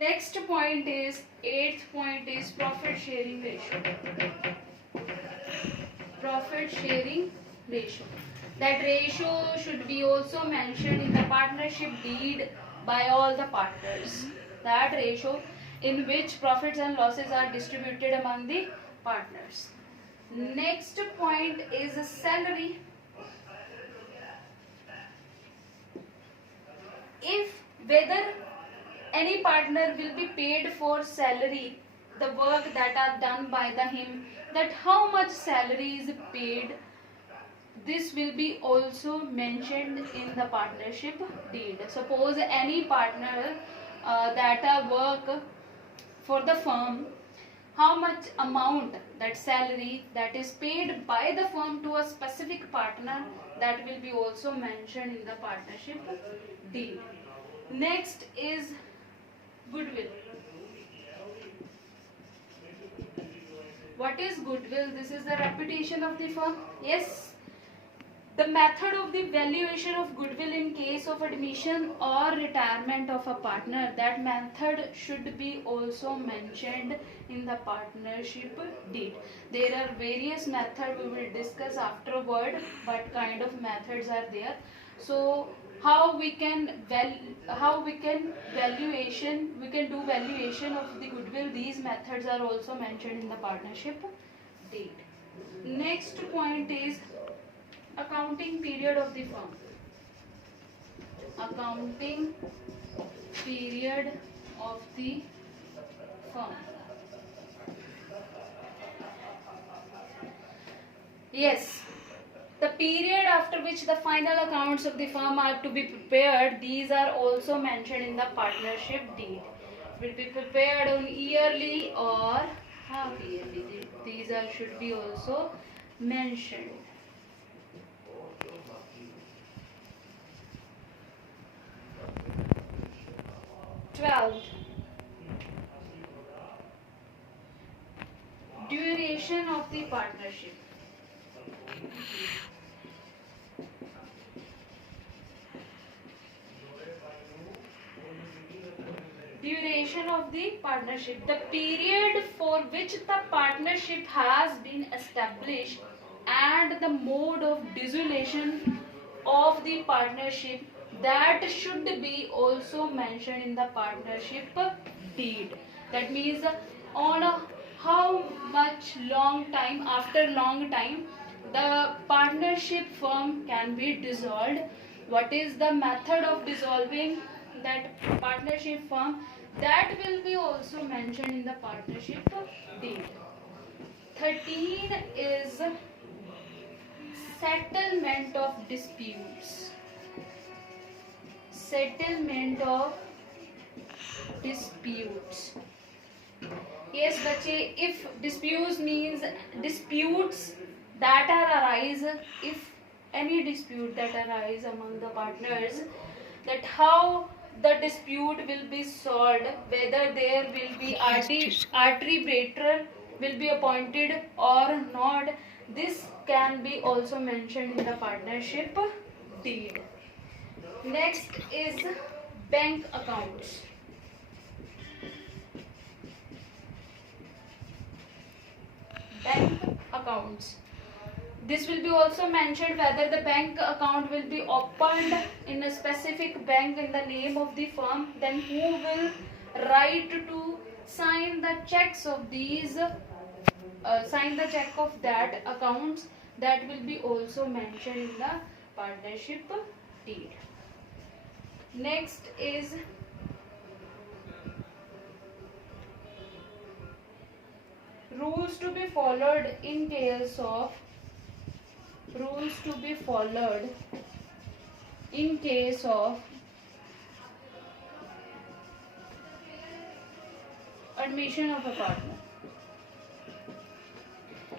Next point is, eighth point is profit sharing ratio. Profit sharing ratio. That ratio should be also mentioned in the partnership deed by all the partners. That ratio in which profits and losses are distributed among the partners. Next point is salary. If whether any partner will be paid for salary, the work that are done by the him, that how much salary is paid, this will be also mentioned in the partnership deed. Suppose any partner that work for the firm, how much amount, that salary that is paid by the firm to a specific partner, that will be also mentioned in the partnership deed. Next is goodwill. What is goodwill? This is the reputation of the firm. Yes, the method of the valuation of goodwill in case of admission or retirement of a partner, that method should be also mentioned in the partnership deed. There are various methods, we will discuss afterward what kind of methods are there. So how we can do valuation of the goodwill, these methods are also mentioned in the partnership deed. Next point is accounting period of the firm. Accounting period of the firm. Yes, the period after which the final accounts of the firm are to be prepared, these are also mentioned in the partnership deed. Will be prepared on yearly or half yearly. These are should be also mentioned. 12th, duration of the partnership. Duration of the partnership, the period for which the partnership has been established and the mode of dissolution of the partnership, that should be also mentioned in the partnership deed. That means on how much long time, after long time, the partnership firm can be dissolved. What is the method of dissolving that partnership firm, that will be also mentioned in the partnership deed. 13 is settlement of disputes. Settlement of disputes. Yes, bache, if disputes means disputes that are arise, if any dispute that arise among the partners, that how the dispute will be solved, whether there will be arbitrator will be appointed or not, this can be also mentioned in the partnership deed. Next is bank accounts. Bank accounts. This will be also mentioned whether the bank account will be opened in a specific bank in the name of the firm, then who will write to sign the checks of these, sign the check of that accounts, that will be also mentioned in the partnership deed. Next is rules to be followed in case of admission of a partner.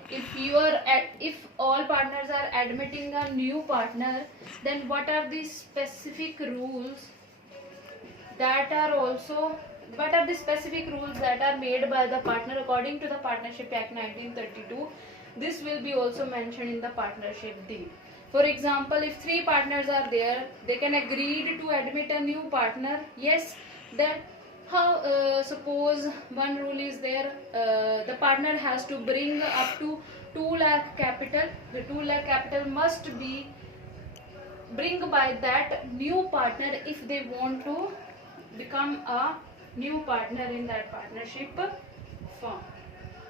If all partners are admitting a new partner, then what are the specific rules that are made by the partner according to the Partnership Act 1932? This will be also mentioned in the partnership deed. For example, if 3 partners are there, they can agree to admit a new partner. Yes, then How suppose one rule is there, the partner has to bring up to 2 lakh capital. The 2 lakh capital must be bring by that new partner if they want to become a new partner in that partnership firm.